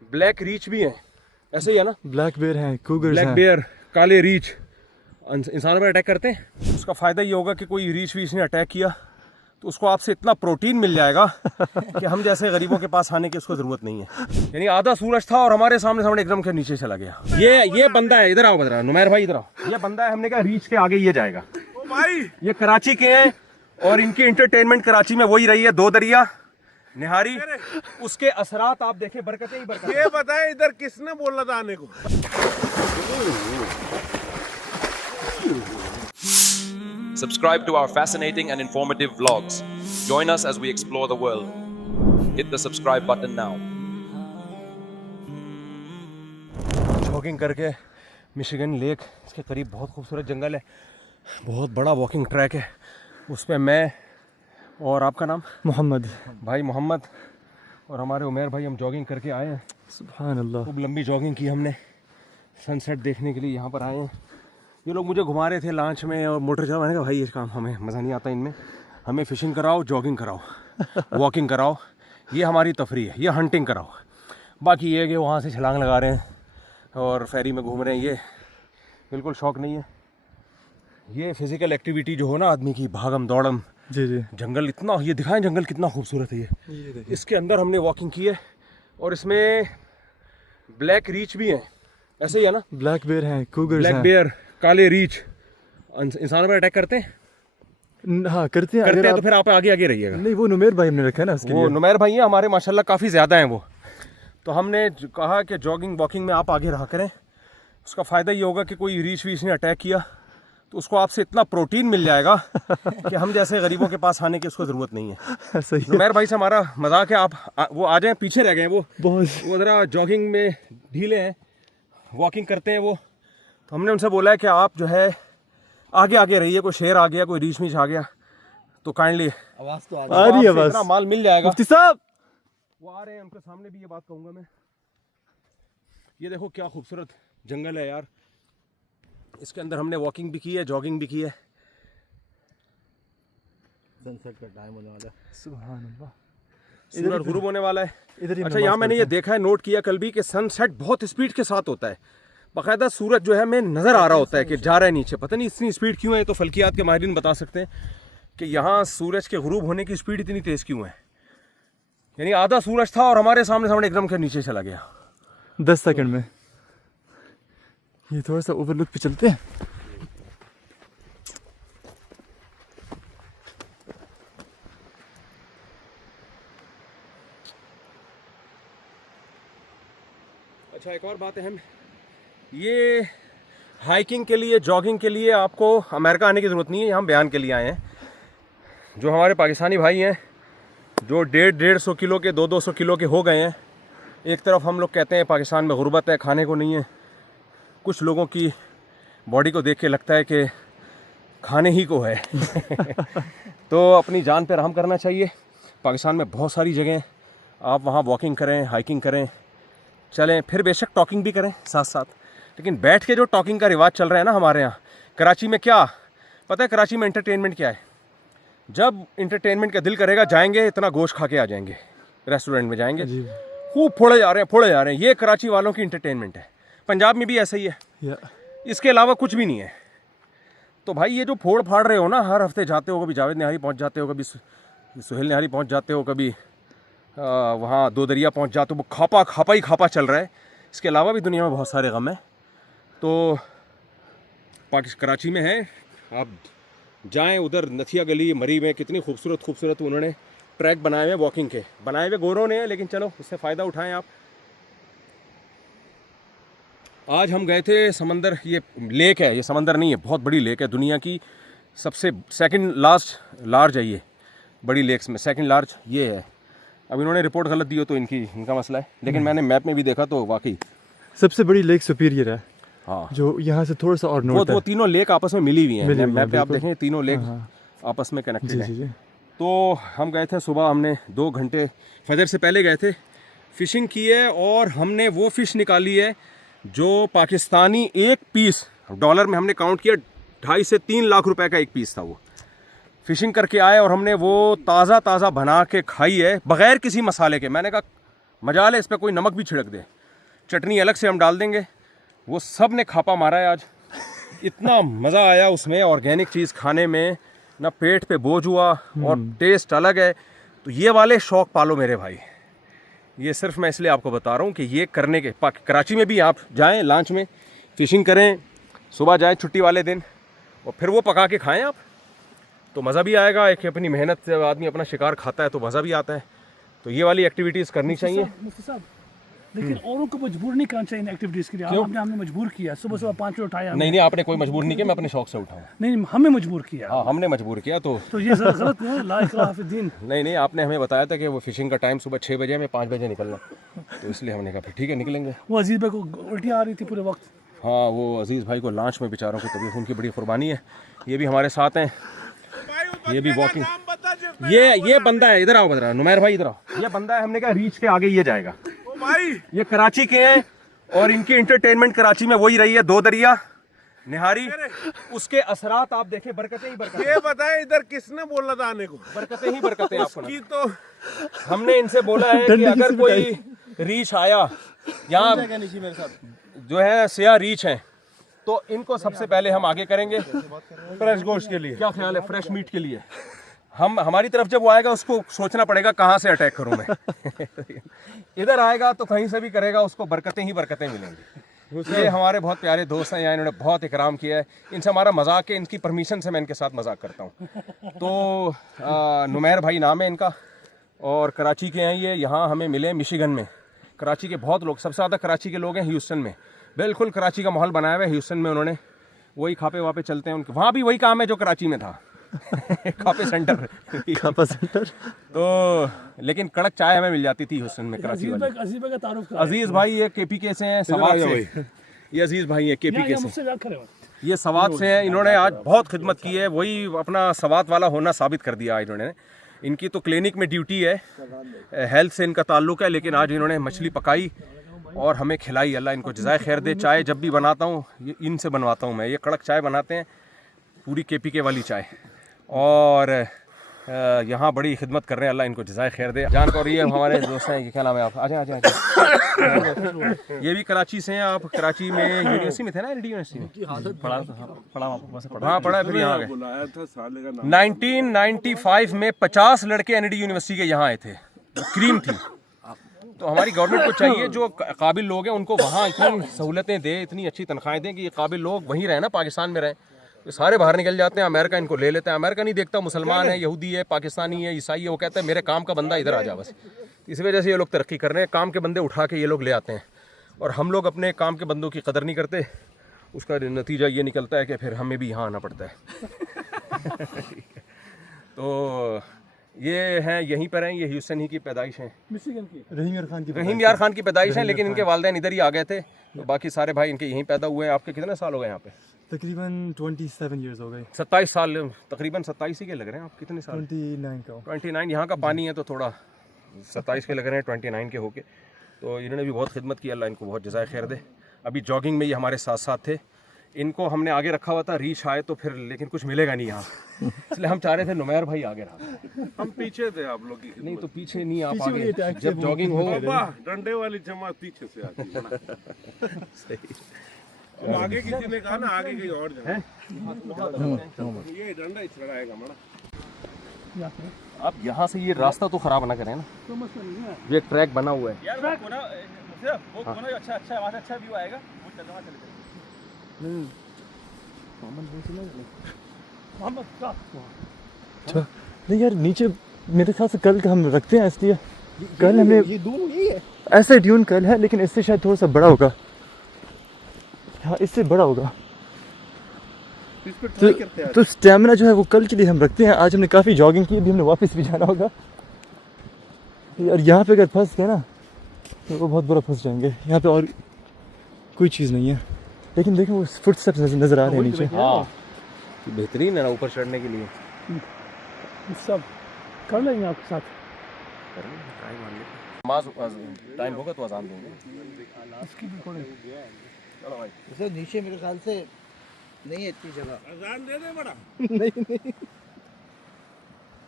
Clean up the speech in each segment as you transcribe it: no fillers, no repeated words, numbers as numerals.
Black reach भी हैं, ऐसे ही है ना, ब्लैक बेयर हैं, कूगर्स ब्लैक हैं। बेयर, काले रीच इंसानों पर अटैक करते हैं। उसका फ़ायदा ये होगा कि कोई रीच वीच ने अटैक किया तो उसको आपसे इतना प्रोटीन मिल जाएगा कि हम जैसे गरीबों के पास आने की उसको ज़रूरत नहीं है। यानी आधा सूरज था और हमारे सामने सामने एकदम के नीचे चला गया। ये बंदा है, इधर आओ बदरा, नुमैर भाई इधर आओ। ये बंदा है, हमने कहा रीच के आगे ये जाएगा। ओ भाई, ये कराची के हैं और इनकी इंटरटेनमेंट कराची में वही रही है, दो दरिया निहारी, उसके असरात आप देखें, बरकतें ही बरकतें। ये बताए इधर किसने बोला था आने को? Subscribe to our fascinating and informative vlogs. Join us as we explore the world. Hit the subscribe button now. Jogging करके मिशिगन लेक, इसके करीब बहुत खूबसूरत जंगल है, बहुत बड़ा वॉकिंग ट्रैक है। उस पर मैं और आपका नाम मोहम्मद। भाई मोहम्मद और हमारे उमेर भाई, हम जॉगिंग करके आए हैं। सुभान अल्लाह। खूब लंबी जॉगिंग की हमने, सनसेट देखने के लिए यहाँ पर आए हैं। ये लोग मुझे घुमा रहे थे लॉन्च में और मोटर चला। मैंने कहा भाई ये काम हमें मज़ा नहीं आता इनमें, हमें फ़िशिंग कराओ, जॉगिंग कराओ, वॉकिंग कराओ, ये हमारी तफरी है, ये हंटिंग कराओ। बाकी ये कि वहाँ से छलांग लगा रहे हैं और फेरी में घूम रहे हैं, ये बिल्कुल शौक़ नहीं है। ये फ़िज़िकल एक्टिविटी जो हो ना आदमी की, भागम दौड़म, जी जी। जंगल इतना, ये दिखाएं जंगल कितना खूबसूरत है। ये इसके अंदर हमने वॉकिंग की है और इसमें ब्लैक रीच भी हैं, ऐसे ही है ना, ब्लैक बेयर हैं, कूगर्स ब्लैक हैं। बेयर, काले रीच इंसानों पर अटैक करते हैं। हाँ करते हैं। करते हैं आप... तो फिर आप आगे आगे रहिएगा। नहीं, वो नुमेर भाई हमने रखा है ना उसके वो लिए। नुमैर भाई हैं हमारे, माशाल्लाह काफ़ी ज़्यादा हैं वो। तो हमने कहा कि जॉगिंग वॉकिंग में आप आगे रहा करें, उसका फ़ायदा ये होगा कि कोई रीच वीच ने अटैक किया तो उसको आपसे इतना प्रोटीन मिल जाएगा कि हम जैसे गरीबों के पास आने की उसको ज़रूरत नहीं है। सही है। नुमैर भाई से हमारा मजाक है, वो आ जाएं, पीछे रह गए हैं वो बहुत। ज़रा जॉगिंग में ढीले हैं, वॉकिंग करते हैं वो। तो हमने उनसे बोला है कि आप जो है आगे आगे रहिए, कोई शेर आ गया, कोई रीच मीच आ गया तो काइंडली आवाज तो आ रही है आपसे बस। इतना माल मिल जाएगा। मुफ्ती साहब वो आ रहे हैं, उनके सामने भी ये बात कहूँगा मैं। ये देखो क्या खूबसूरत जंगल है यार, इसके अंदर हमने वॉकिंग भी की है, जॉगिंग भी की है। सनसेट का टाइम होने वाला है। सुभान अल्लाह। सूरज गुरूब होने वाला है। इधर ही अच्छा, नमाज यहाँ मैंने ये पढ़ते देखा है, नोट किया कल भी, कि सनसेट बहुत स्पीड के साथ होता है। बाकायदा सूरज जो है हमें नज़र आ रहा होता है कि जा रहा है नीचे, पता नहीं इतनी स्पीड क्यों है। तो फल्कियात के माहिरीन बता सकते हैं कि यहाँ सूरज के गुरूब होने की स्पीड इतनी तेज़ क्यों है। यानी आधा सूरज था और हमारे सामने सामने एकदम के नीचे चला गया। 10 सेकंड में। ये थोड़ा सा ओवरलुक पे चलते हैं। अच्छा, एक और बात अहम, ये हाइकिंग के लिए, जॉगिंग के लिए आपको अमेरिका आने की ज़रूरत नहीं है। यहाँ बयान के लिए आए हैं। जो हमारे पाकिस्तानी भाई हैं जो 150-150 किलो के, 200-200 किलो के हो गए हैं। एक तरफ हम लोग कहते हैं पाकिस्तान में गुर्बत है, खाने को नहीं है। कुछ लोगों की बॉडी को देख के लगता है कि खाने ही को है। तो अपनी जान पे रहम करना चाहिए। पाकिस्तान में बहुत सारी जगह हैं, आप वहाँ वॉकिंग करें, हाइकिंग करें, चलें, फिर बेशक टॉकिंग भी करें साथ साथ। लेकिन बैठ के जो टॉकिंग का रिवाज चल रहा है ना हमारे यहाँ कराची में, क्या पता है कराची में एंटरटेनमेंट क्या है? जब एंटरटेनमेंट का दिल करेगा जाएंगे, इतना गोश्त खा के आ जाएंगे, रेस्टोरेंट में जाएंगे, खूब फोड़े जा रहे हैं। ये कराची वालों की एंटरटेनमेंट है। पंजाब में भी ऐसा ही है, इसके अलावा कुछ भी नहीं है। तो भाई ये जो फोड़ फाड़ रहे हो ना, हर हफ्ते जाते हो, कभी जावेद निहारी पहुँच जाते हो, कभी सुहेल निहारी पहुँच जाते हो, कभी वहाँ दो दरिया पहुँच जाते हो, वो खापा ही खापा चल रहा है। इसके अलावा भी दुनिया में बहुत सारे गम हैं। तो कराची में है, आप जाएं उधर, नथिया गली, मरी में कितनी खूबसूरत उन्होंने ट्रैक बनाए हुए, वॉकिंग के बनाए हुए गोरों ने, लेकिन चलो उससे फ़ायदा उठाएं आप। आज हम गए थे समंदर, ये लेक है, ये समंदर नहीं है, बहुत बड़ी लेक है, दुनिया की सबसे सेकंड लार्ज है ये, बड़ी लेक्स में सेकंड लार्ज ये है। अब इन्होंने रिपोर्ट गलत दी हो तो इनका मसला है, लेकिन मैंने मैप में भी देखा तो वाकई सबसे बड़ी लेक सुपीरियर है। हाँ, जो यहाँ से थोड़ा सा और नॉर्थ है। वो तीनों लेक आपस में मिली हुई हैं। मैप पे आप देखें, तीनों लेक आपस में कनेक्टेड हैं। तो हम गए थे सुबह, हमने 2 घंटे फजर से पहले गए थे, फ़िशिंग की है और हमने वो फ़िश निकाली है जो पाकिस्तानी एक पीस, डॉलर में हमने काउंट किया, 2.5 से 3 लाख रुपए का एक पीस था। वो फ़िशिंग करके आए और हमने वो ताज़ा बना के खाई है बग़ैर किसी मसाले के। मैंने कहा मजाल है इस पर कोई नमक भी छिड़क दे, चटनी अलग से हम डाल देंगे। वो सब ने खापा मारा है आज, इतना मज़ा आया उसमें ऑर्गेनिक चीज़ खाने में, ना पेट पे बोझ हुआ और टेस्ट अलग है। तो ये वाले शौक़ पालो मेरे भाई, ये सिर्फ मैं इसलिए आपको बता रहा हूँ कि ये करने के कराची में भी आप जाएं, लंच में फ़िशिंग करें, सुबह जाएं छुट्टी वाले दिन और फिर वो पका के खाएं आप, तो मज़ा भी आएगा। एक अपनी मेहनत से आदमी अपना शिकार खाता है तो मज़ा भी आता है। तो ये वाली एक्टिविटीज़ करनी चाहिए। मुफ्ती साहब, लेकिन औरों को मजबूर नहीं करना चाहिए इन एक्टिविटीज़ के लिए। हमने मजबूर किया, सुबह सुबह 5 बजे उठाया। नहीं, आपने कोई मजबूर नहीं किया, मैं अपने शौक़ से उठाऊँ। नहीं, हमें मजबूर किया। हाँ, हमने मजबूर किया तो ये गलत है, ला इकराह फिद्दीन। नहीं, आपने हमें बताया था कि वो फ़िशिंग का टाइम सुबह 6 बजे, हमें 5 बजे निकलना, तो इसलिए हमने कहा फिर ठीक है निकलेंगे। वो अजीज़ भाई को उल्टी आ रही थी पूरे वक्त। हाँ, वो अजीज़ भाई को लॉन्च में बेचारों की तबीयत, उनकी बड़ी कुर्बानी है। ये भी हमारे साथ हैं, ये भी वॉकिंग। ये बंदा है, इधर आओ बता, नुमैर भाई इधर आओ। ये बंदा है, हमने कहा रीच के आगे ये जाएगा। ये कराची के हैं और इनकी एंटरटेनमेंट कराची में वही रही है, 2 दरिया निहारी, उसके असरात आप देखें, बरकतें ही बरकतें। ये बताए इधर किसने बोला था आने को? बरकतें ही बरकतें आपको की तो हमने इनसे बोला है कि अगर कोई रीच आया यहाँ जो है सिया रीच है तो इनको सबसे पहले हम आगे करेंगे फ्रेश गोश्त के लिए। क्या ख्याल है, फ्रेश मीट के लिए? हमारी तरफ जब वो आएगा उसको सोचना पड़ेगा कहाँ से अटैक करूँ मैं। इधर आएगा तो कहीं से भी करेगा, उसको बरकतें ही बरकतें मिलेंगी। ये हमारे बहुत प्यारे दोस्त हैं, यहाँ इन्होंने बहुत इकराम किया है, इनसे हमारा मजाक है, इनकी परमिशन से मैं इनके साथ मजाक करता हूँ। तो नुमैर भाई नाम है इनका और कराची के हैं ये। यहाँ हमें मिले मिशिगन में। कराची के बहुत लोग, सबसे ज़्यादा कराची के लोग हैं ह्यूस्टन में, बिल्कुल कराची का माहौल बनाया हुआ है ह्यूस्टन में। उन्होंने वही खापे वापे चलते हैं उनके, वहाँ भी वही काम है जो कराची में था। खापे सेंटर तो लेकिन कड़क चाय हमें मिल जाती थी ह्यूस्टन में, कराची वाली। अजीज़ भाई ये KPK से हैं, सवात से। ये अजीज़ भाई है KPK से, ये सवात से हैं। इन्होंने आज बहुत खिदमत की है, वही अपना सवात वाला होना साबित कर दिया इन्होंने। इनकी तो क्लिनिक में ड्यूटी है, हेल्थ से इनका ताल्लुक़ है, लेकिन आज इन्होंने मछली पकाई और हमें खिलाई। अल्लाह इनको जज़ाए खैर दे। चाय जब भी बनाता हूँ ये इनसे बनवाता हूँ मैं, ये कड़क चाय बनाते हैं, पूरी KPK वाली चाय, और यहाँ बड़ी खिदमत कर रहे हैं। अल्लाह इनको जज़ाए खैर दे। जान और ये हमारे दोस्त हैं, ये क्या नाम है आप? आ जाए। ये भी कराची से हैं। आप कराची में यूनिवर्सिटी में थे ना, ND यूनिवर्सिटी में पढ़ा है, फिर यहाँ गए। 1995 में 50 लड़के ND यूनिवर्सिटी के यहाँ आए थे, क्रीम थी। तो हमारी गवर्नमेंट को चाहिए जो काबिल लोग हैं उनको वहाँ इतनी सहूलतें दे, इतनी अच्छी तनख्वाहें दें कि ये काबिल लोग वहीं रहें ना, पाकिस्तान में रहें। तो सारे बाहर निकल जाते हैं, अमेरिका इनको ले लेते हैं। अमेरिका नहीं देखता मुसलमान है, यहूदी है, पाकिस्तानी है, ईसाई है, वो कहता है मेरे काम का बंदा इधर आ जा बस। इस वजह से ये लोग तरक्की कर रहे हैं, काम के बंदे उठा के ये लोग ले आते हैं, और हम लोग अपने काम के बंदों की कदर नहीं करते। उसका नतीजा ये निकलता है कि फिर हमें भी यहाँ आना पड़ता है। तो ये हैं, यहीं पर हैं, ये ह्यूस्टन ही की पैदाइश हैं, रहीम यार खान की पैदाइश है, लेकिन इनके वालिदैन इधर ही आ गए थे, तो बाकी सारे भाई इनके यहीं पैदा हुए हैं। आपके कितने साल हो गए यहाँ पे? तकरीबन 27 ईयर्स हो गए। 27 साल, तकरीबन 27 ही के लग रहे हैं। आप कितने साल? 29 यहाँ का पानी है तो थोड़ा 27 के लग रहे हैं, 29 के होके। तो इन्होंने भी बहुत खिदमत की, अल्लाह इनको बहुत जज़ाए खैर दे। अभी जॉगिंग में ये हमारे साथ साथ थे, इनको हमने आगे रखा हुआ था, रीच आए तो फिर लेकिन कुछ मिलेगा नहीं यहाँ, इसलिए हम चाह रहे थे नुमैर भाई आगे रहा। हम पीछे थे आप लोग की। नहीं तो पीछे नहीं, आप आगे जब जॉगिंग हो। डंडे वाली जमात पीछे से आती है। सही। आगे किसी ने कहा ना आगे कहीं और जाए, ये डंडा चढ़ाएगा मना। आप यहाँ से ये रास्ता तो खराब ना करें ना, ये ट्रैक बना हुआ है यार। अच्छा व्यू आएगा। नहीं यार, नीचे मेरे ख्याल से कल का हम रखते हैं, इसलिए कल हमें ये दूर नहीं है, ऐसा ट्यून कल है, लेकिन इससे शायद थोड़ा सा बड़ा होगा। हाँ, इससे बड़ा होगा। तो स्टैमिना जो है वो कल के लिए हम रखते हैं। आज हमने काफ़ी जॉगिंग की, अभी हमने वापस भी जाना होगा। और यहाँ पे अगर फंस गए ना तो वो बहुत बुरा फंस जाएंगे। यहाँ पे और कोई चीज़ नहीं है, लेकिन देखो वो फुटस्टेप्स नज़र आ रहे हैं नीचे। हाँ, बेहतरीन है ना ऊपर चढ़ने के लिए। सब कर लेंगे आपके साथ, टाइम होगा तो अजान देंगे। इसकी भी थोड़ी चलो भाई, इसे नीचे मेरे ख्याल से नहीं है इतनी जगह। अजान दे दे बड़ा। नहीं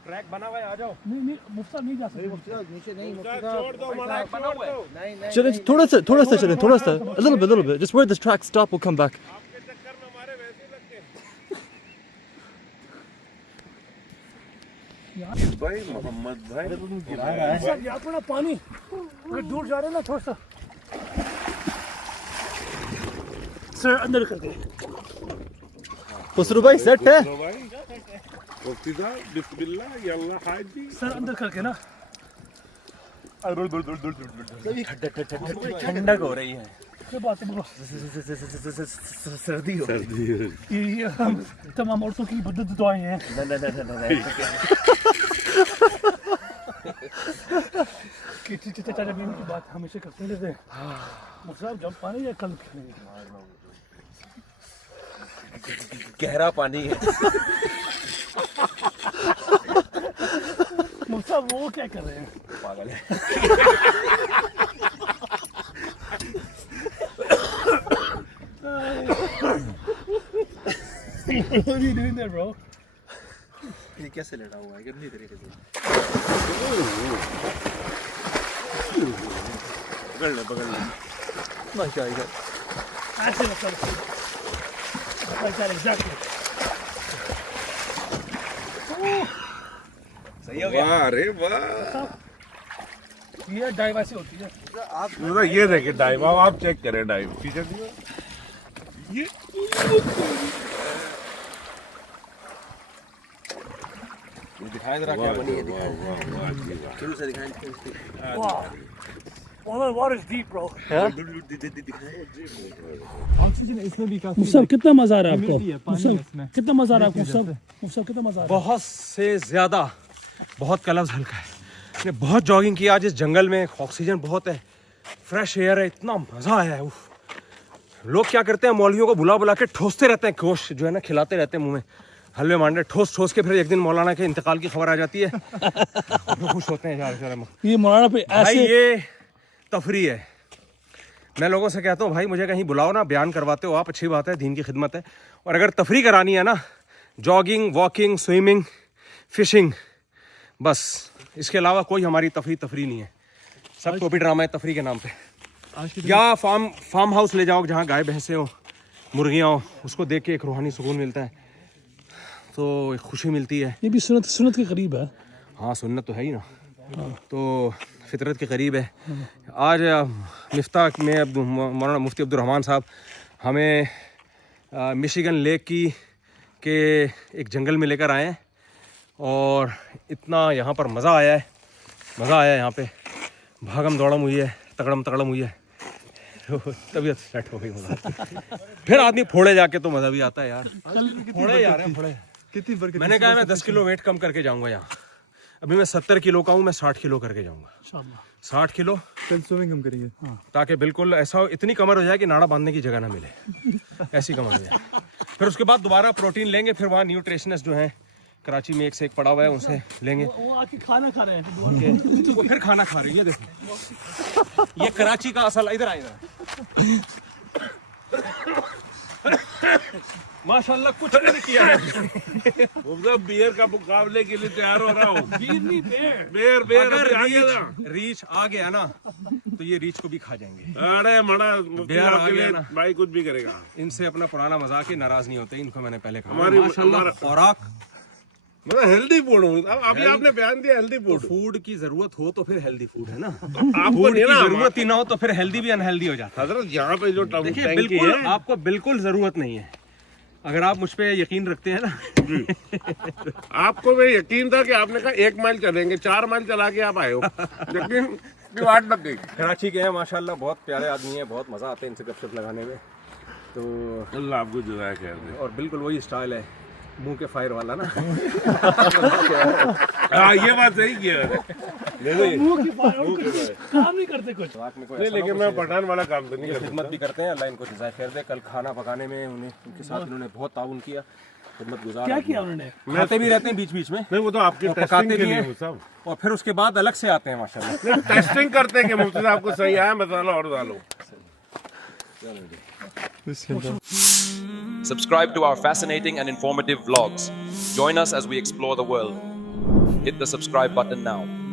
ट्रैक बना हुआ है, आ जाओ। नहीं मुफ्ता नहीं जा सकते। छोड़ दो मना, छोड़ दो। चले थोड़ा सा चले, थोड़ा सा, a little bit, just where this track stop, we'll come back. आपके चक्कर में हमारे वैसे ही लग गए। भाई मोहम्मद भाई सर यहाँ पर ना पानी अगर दूर जा रहे हैं ना थोड़ा सा सर अंदर कर दे। खुसरू भाई सेट है? तो भाई मुफ्ती साहब बिस्मिल्लाह यल्ला हाजी। सर अंदर करके ना ठंडक हो रही है। क्या बात है बोलो। सर्दी हो ये हम तमाम औरतों की बदद दुआएं हैं। कि चाचा बीवी की बात हमेशा करते रहते हैं। मुफ्ता जब पानी या कल खेलेंगे। गहरा पानी है। मुफ्ता वो क्या कर रहे हैं? पागल है। What are you doing there, bro? ये कैसे लड़ा हुआ है कितनी तरीके से? पकड़ ले माशाल्लाह। ऐसे मतलब exactly. सही हो गया। वाह रे वाह। ये डाइव ऐसी होती है। मतलब ये देखिए डाइव, आप चेक करें डाइव। ठीक है ये दिखाएं जरा क्या बनी है। शुरू से दिखाएं। Wow. Well, the water's deep, bro. Oxygen इसमें भी काफी मुफ्ता कितना मजा आ रहा है आपको? Humidity है, पानी है इसमें। कितना मजा आ रहा है आपको? मुफ्ता कितना मजा आ रहा है? बहुत से ज़्यादा, बहुत कलब्स हल्का है। मैंने बहुत जॉगिंग किया आज इस जंगल में, ऑक्सीजन बहुत है, फ्रेश एयर है, इतना मज़ा आया है। उफ। लोग क्या करते हैं, मौलवियों को बुला बुला के ठोसते रहते हैं, गोश्त जो है ना खिलाते रहते हैं मुंह में, हलवे मांडे ठोस के फिर एक दिन मौलाना के इंतकाल की खबर आ जाती है। तो खुश होते हैं यार। ये मौलाना पे भाई ऐसे ये तफरी है। मैं लोगों से कहता हूँ भाई मुझे कहीं बुलाओ ना, बयान करवाते हो आप, अच्छी बात है, दीन की खिदमत है। और अगर तफरी करानी है ना, जॉगिंग, वॉकिंग, स्विमिंग, फिशिंग, बस इसके अलावा कोई हमारी तफरी नहीं है। सब टोपी ड्रामा है तफरी के नाम पे। या फार्म हाउस ले जाओ जहाँ गाय भैंसे हो, मुर्गियाँ हो, उसको देख के एक रूहानी सुकून मिलता है, तो एक खुशी मिलती है। ये भी सुन्नत के करीब है। हाँ सुन्नत तो है ही ना, तो फितरत के करीब है। आज मिफ्ता में अब मौलाना मुफ्ती अब्दुल रहमान साहब हमें मिशिगन लेक के एक जंगल में लेकर आए हैं और इतना यहाँ पर मज़ा आया है यहाँ पे। भागम दौड़म हुई है, तगड़म हुई है, तो तबीयत सेट हो गई मज़ा। फिर आदमी फोड़े जाके तो मज़ा भी आता है यार। फोड़े यार हैं, फोड़े। कितनी बरकत। मैंने कहा मैं 10 किलो वेट कम करके जाऊँगा यहाँ। अभी मैं 70 किलो का हूँ, मैं 60 किलो करके जाऊँगा। 60 किलो कल स्विमिंग हम करेंगे। ताकि बिल्कुल ऐसा इतनी कमर हो जाए कि नाड़ा बांधने की जगह ना मिले, ऐसी कमर हो जाए। फिर उसके बाद दोबारा प्रोटीन लेंगे, फिर वहाँ न्यूट्रिशनिस्ट जो हैं कराची में एक से एक पड़ा हुआ है, उनसे लेंगे। वो आके खाना खा रहे हैं। वो फिर खाना खा रही है, देखो ये कराची का असल। इधर आ, इधर माशाल्लाह कुछ नहीं किया है। मतलब बियर का मुकाबले के लिए तैयार हो रहा हूँ। अगर रीच आ गया ना तो ये रीच को भी खा जाएंगे। अरे मड़ा मुफ्ती बियर साहब आ के गया लिए ना। भाई कुछ भी करेगा। इनसे अपना पुराना मजाक ही नाराज नहीं होते, इनको मैंने पहले कहा। हमारी- माशाल्लाह हमारा- खुराक मतलब हेल्दी फूड हूँ। अभी आपने बयान दिया हेल्दी तो फूड। फूड की जरूरत हो तो फिर हेल्दी फूड है ना। आपको फूड नहीं की ना जरूरत ही ना हो तो फिर हेल्दी भी अनहेल्दी हो जाता हजरत यहाँ पे जो है। देखिए टैंकी बिल्कुल है, आपको बिल्कुल जरूरत नहीं है। अगर आप मुझ पे यकीन रखते हैं ना, आपको मैं यकीन था कि आपने कहा 1 माइल चलेंगे, 4 माइल चला के आप आए हो। यकीन की बात लग गई। कराची के हैं माशाल्लाह, बहुत प्यारे आदमी हैं, बहुत मज़ा आता है इनसे गपशप लगाने में। तो अल्लाह आपको जज़ाय खैर दे। और बिल्कुल वही स्टाइल है, मुंह के फायर वाला ना। हाँ ये बात सही किया है। काम नहीं करते कुछ। नहीं लेकिन मैं पठान वाला काम तो नहीं करता। खिदमत भी करते हैं, अल्लाह इनको जज़ाय खैर दे। कल खाना पकाने में उनके साथ इन्होंने बहुत ताउन किया, खिदमत गुजार। क्या किया उन्होंने? खाते भी रहते हैं बीच बीच में, नहीं वो तो आपकी और टेस्टिंग पकाते के भी लिए हैं। वो सब और फिर उसके बाद अलग से आते हैं माशाल्लाह। टेस्टिंग करते हैं कि मुफ्ती साहब को सही आया, मसाला और डालो। Subscribe to our fascinating and informative vlogs. Join us as we explore the world. Hit the subscribe button now.